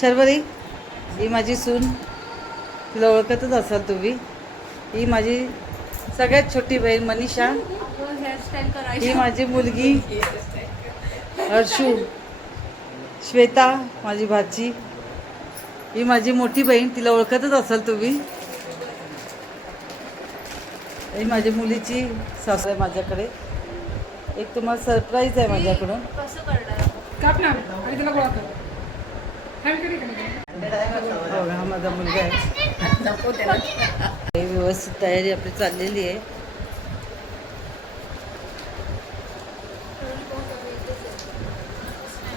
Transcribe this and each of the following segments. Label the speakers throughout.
Speaker 1: शर्वरी ही माझी सून तिला ओळखतच असाल तुम्ही. ही माझी सगळ्यात छोटी बहीण मनीषा. ही माझी मुलगी हर्षू. श्वेता माझी भाची. ही माझी मोठी बहीण तिला ओळखतच असाल तुम्ही. ही माझ्या मुलीची सासू आहे माझ्याकडे. एक तुम्हाला सरप्राईज आहे माझ्याकडून. हो, माझा मुलगा आहे हे व्यवस्थित तयारी आपली चाललेली आहे.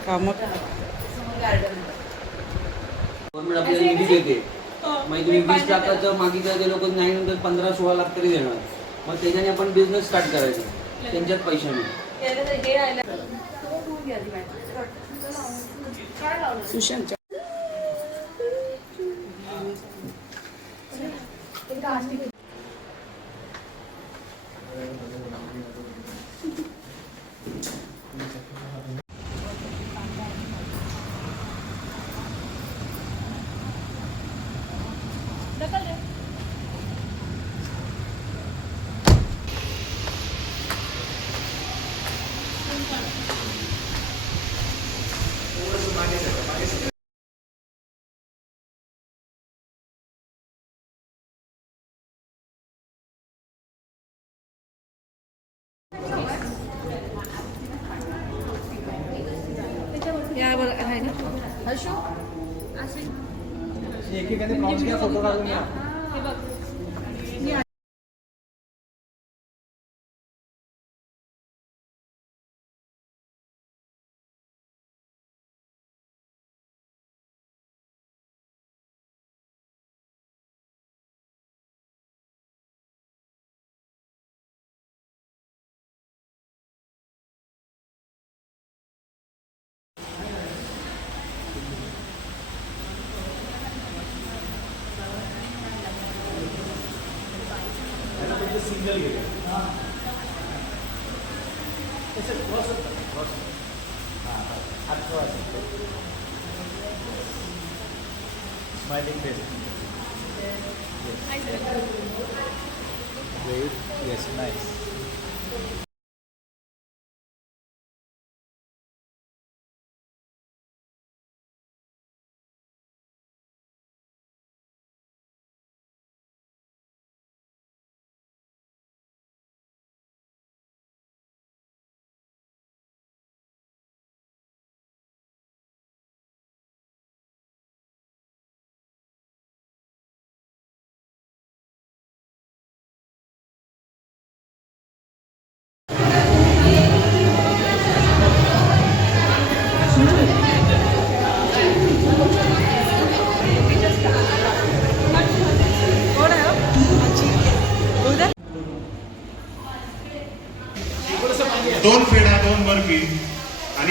Speaker 1: कामं
Speaker 2: गव्हर्नमेंट आपल्याला निधी देते. मग तुम्ही वीस लाखाचं मागितलं ते लोक नाही नंतर पंधरा सोळा लाख तरी देणार. मग त्याच्याने आपण बिझनेस स्टार्ट करायचा. त्यांच्याच पैशाने
Speaker 3: 是现在大家这个 यावर
Speaker 1: आहे ना? हर्षू?
Speaker 3: एकेकाने फोटो काढून घ्या. Smiling face. Wait, yes, nice.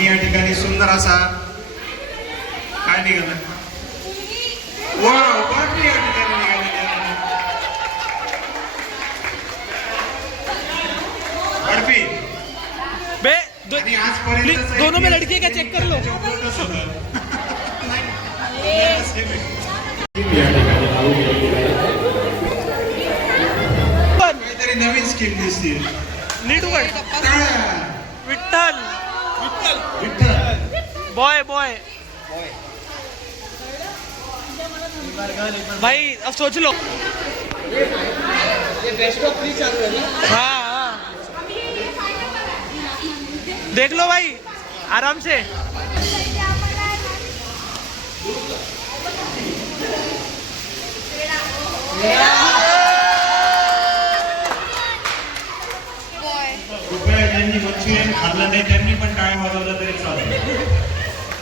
Speaker 4: आणि या ठिकाणी सुंदर असा काय निघाला? वाव बर्फी या ठिकाणी निघालेली आहे. बर्फी.
Speaker 5: बे दो,
Speaker 4: आणि आजपर्यंत प्लीज, दोनों में लड़की क्या चेक कर लो? काहीतरी नवीन स्कीम दिसते.
Speaker 5: नीट उघड. विठ्ठल.
Speaker 4: विठ्ठल.
Speaker 5: Bye bye. भाई अब सोच लो. हाँ हाँ. देख लो भाई आराम से. कृपया
Speaker 4: मंचुरियन खाल्लं नाही त्यांनी पण काय वाजवलं तरी चालेल.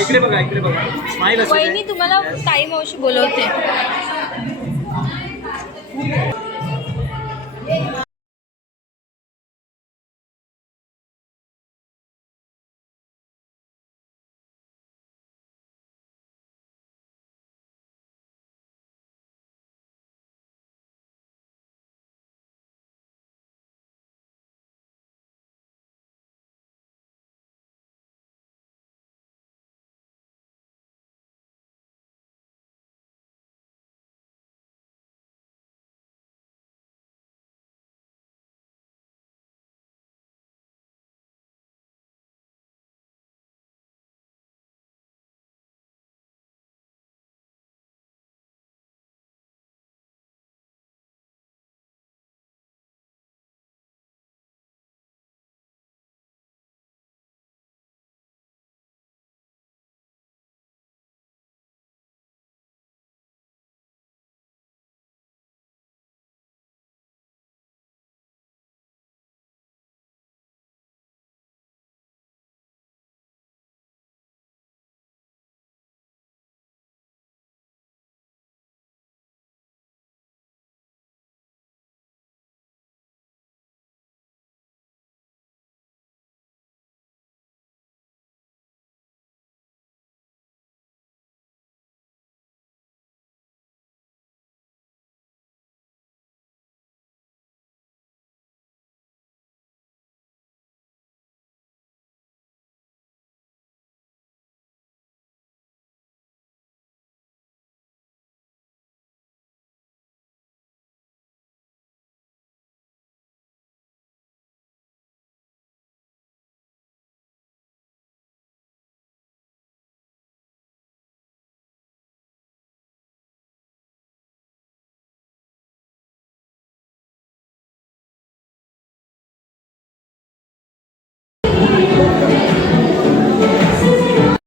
Speaker 3: इकडे बघा इकडे बघा. स्माइल
Speaker 6: वहिनी तुम्हाला ताई मावशी बोलवते.